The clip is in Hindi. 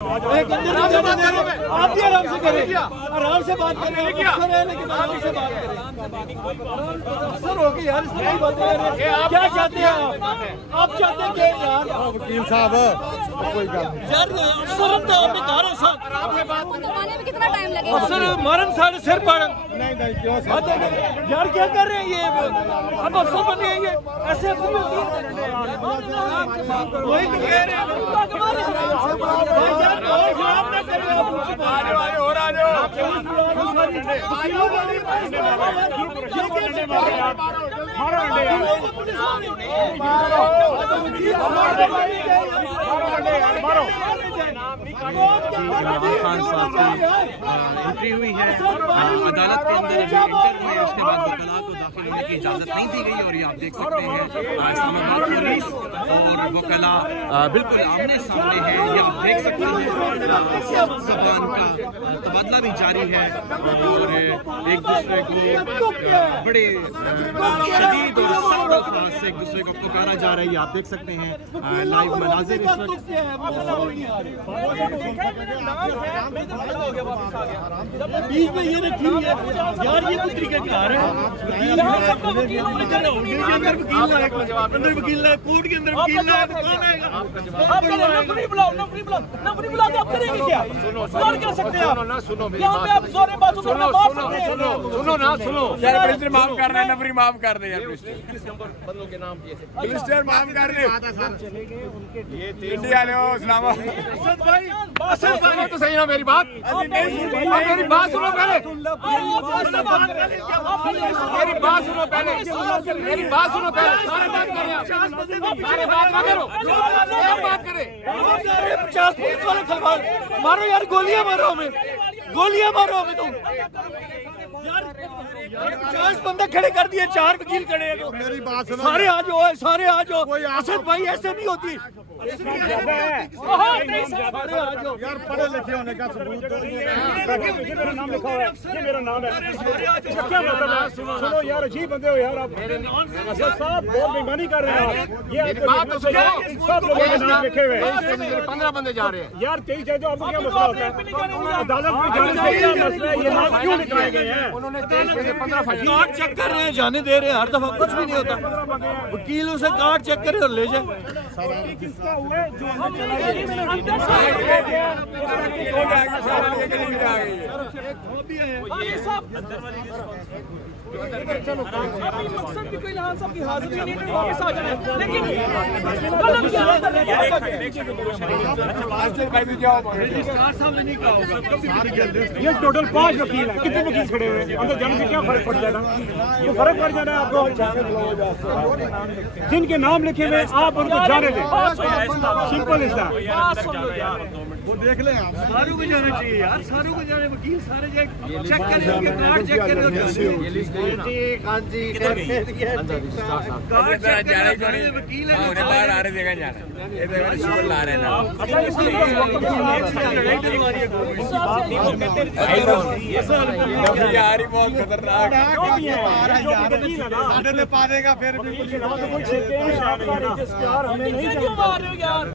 आप भी आराम से करें, आराम से बात करें, लेकिन आराम से बात करें। अफसर हो गए यार, इसमें बात करें। क्या चाहते हैं आप चाहते हैं कि यार वकील साहब कोई यार अफसर आपने कहा ना साहब, आराम से बात करवाने में कितना टाइम लगेगा? अफसर मारन सारे सिर पर नहीं क्यों यार क्या कर रहे हैं ये? अब अफसर बने ये ऐसे वही तो कह रहे हैं। इमरान खान साहब की एंट्री हुई है अदालत के अंदर, इंटर हुए, उसके बाद वकला को दाखिल होने की इजाज़त नहीं दी गई। और ये आप देख सकते हैं इस्लामाबाद पुलिस और वकला बिल्कुल आमने सामने हैं। ये आप देख सकते हैं ज़बान का तबादला भी जारी है और एक दूसरे को बड़े शदीद और सख्त अल्फाज से एक दूसरे को पुकारा जा रहा है। ये आप देख सकते हैं लाइव मनाज़िर इस वक्त। बीच में ये रखी हुई है यार, ये कुछ तरीके कार है। अंदर वकील है, कोर्ट के अंदर वकील है, कौन आएगा? नौकरी बुलाओ, नौकरी बुलाओ, नौकरी बुलाओ तो आप करेंगे क्या? सवाल कर सकते हैं आप? सुनो यहाँ पे आप जोरे बातों सुनो ना, सुनो यार प्रेसिडेंट माफ कर रहे हैं, नफरी माफ कर दे यार, बंदों के नाम मिनिस्टर माफ कर दे। इंडिया ले इस्लामाबाद सुनो तो सही ना मेरी बात, मेरी बात सुनो पहले, मेरी बात सुनो पहले, मेरी बात सुनो पहले। सारे बात करें आप, सारे बात ना करो, सब बात करें। 50 पुलिस वाले खलवाल मारो यार, गोलियां मारो हमें, गोलियां मारो हमें। तुम यार 50 बंदे खड़े कर दिए, 4 वकील खड़े हैं। तो मेरी बात सुनो, सारे आ जाओ, सारे आ जाओ। असद भाई ऐसे नहीं होती यार पढ़े लिखे होने का सबूत दो। मेरा नाम लिखा हुआ है, ये मेरा नाम है। इसका क्या मतलब है? सुनो यार, अजीब बंदे हो यार आप। असद साहब बहुत बेईमानी कर रहे हैं आप। ये बात तो सुनो, सब लोगों के नाम लिखे हुए हैं। 15 बंदे जा रहे हैं यार 23 है तो आपको क्या मसला होता है? अदालत में जाने से क्या मसला है? ये नाम क्यों लिखाए गए हैं? उन्होंने 15 कार्ड चेक कर रहे हैं, जाने दे रहे हैं। हर दफा कुछ भी नहीं होता, वकील उसे कार्ड चेक करे और ले जाए। किसका हुआ जो मकसद भी कोई लहान साहब की हाजिरी नहीं है, वापस आ जाए। लेकिन ये टोटल 5 वकील हैं, कितने वकील खड़े हुए हैं? अंदर जाने से क्या फर्क पड़ जाएगा? ये फर्क पड़ जाना है आपको। जिनके नाम लिखे हुए आप उनको जाने दें, सिंपल इज दैट। वो देख लें आप, सारों को जाना चाहिए यार, सारों को जाने। वकील सारे चेक करें, उनके कार्ड चेक करें। वकील बाहर आ रहे देखा जाना, ये ला रहे ना यार, बहुत खतरनाक पा देगा फिर। कोई